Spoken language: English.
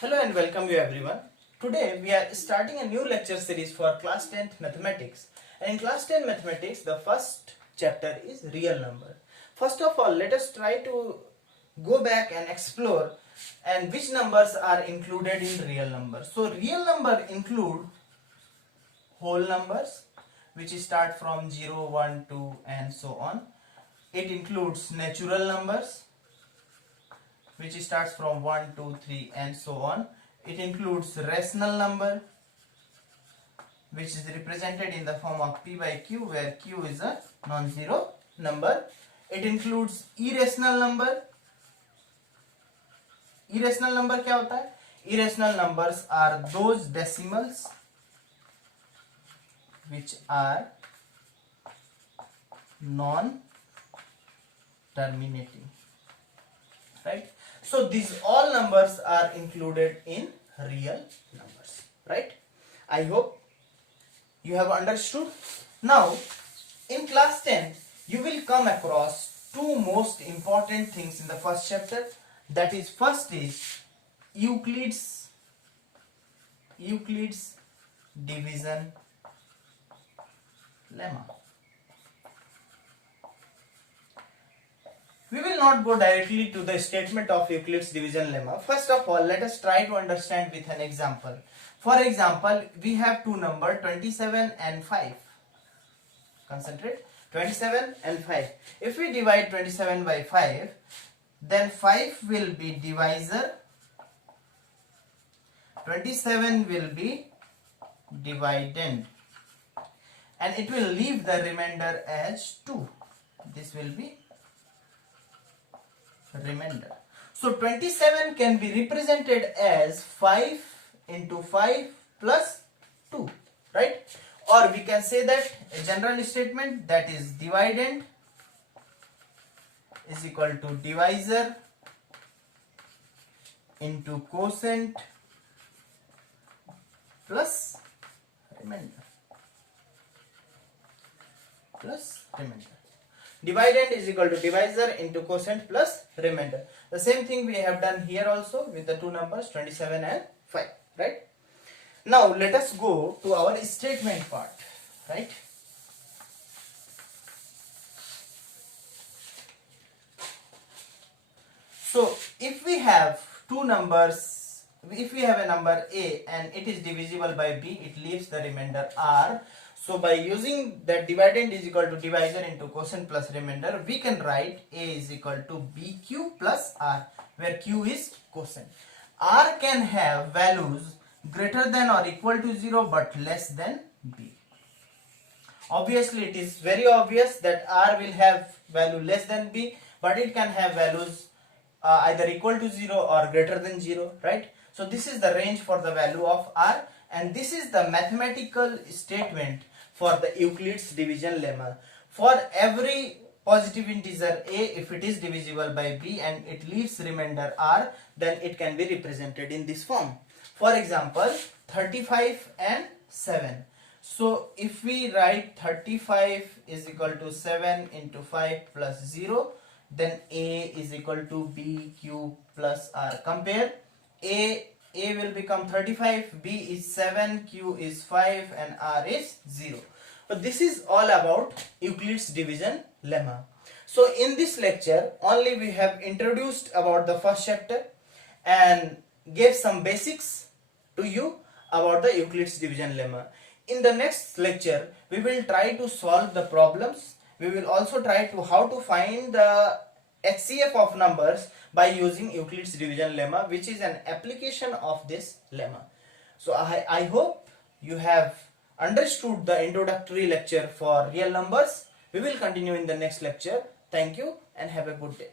Hello and welcome you everyone. Today we are starting a new lecture series for class 10th mathematics. And in class 10 mathematics the first chapter is real number. First of all, let us try to go back and explore and which numbers are included in real number. So real number include whole numbers which start from 0, 1, 2 and so on. It includes natural numbers which starts from 1, 2, 3 and so on. It includes rational number which is represented in the form of p by q, where q is a non-zero number. It includes irrational number. Irrational number क्या होता है? Irrational numbers are those decimals which are non-terminating, right? So these all numbers are included in real numbers, right? I hope you have understood. Now in class 10 you will come across two most important things in the first chapter. That is, first is Euclid's division lemma. We will not go directly to the statement of Euclid's division lemma. First of all, let us try to understand with an example. For example, we have two numbers 27 and 5. Concentrate. 27 and 5. If we divide 27 by 5, then 5 will be divisor, 27 will be dividend, and it will leave the remainder as 2. This will be remainder. So 27 can be represented as 5 into 5 plus 2, right? Or we can say that a general statement, that is dividend is equal to divisor into quotient plus remainder. Dividend is equal to divisor into quotient plus remainder. The same thing we have done here also with the two numbers 27 and 5, right? Now let us go to our statement part, right? So if we have two numbers, if we have a number a and it is divisible by b, it leaves the remainder r. So by using that dividend is equal to divisor into quotient plus remainder, we can write a is equal to bq plus r, where q is quotient. R can have values greater than or equal to 0 but less than b. Obviously it is very obvious that r will have value less than b, but it can have values either equal to 0 or greater than 0, right? So this is the range for the value of r, and this is the mathematical statement for the Euclid's division lemma. For every positive integer a, if it is divisible by b and it leaves remainder r, then it can be represented in this form. For example, 35 and 7. So if we write 35 is equal to 7 into 5 plus 0, then a is equal to bq plus r. Compare, a will become 35, b is 7, q is 5 and r is 0. But this is all about Euclid's division lemma. So in this lecture only we have introduced about the first chapter and gave some basics to you about the Euclid's division lemma. In the next lecture we will try to solve the problems. We will also try to how to find the HCF of numbers by using Euclid's division lemma, which is an application of this lemma. So I hope you have understood the introductory lecture for real numbers. We will continue in the next lecture. Thank you and have a good day.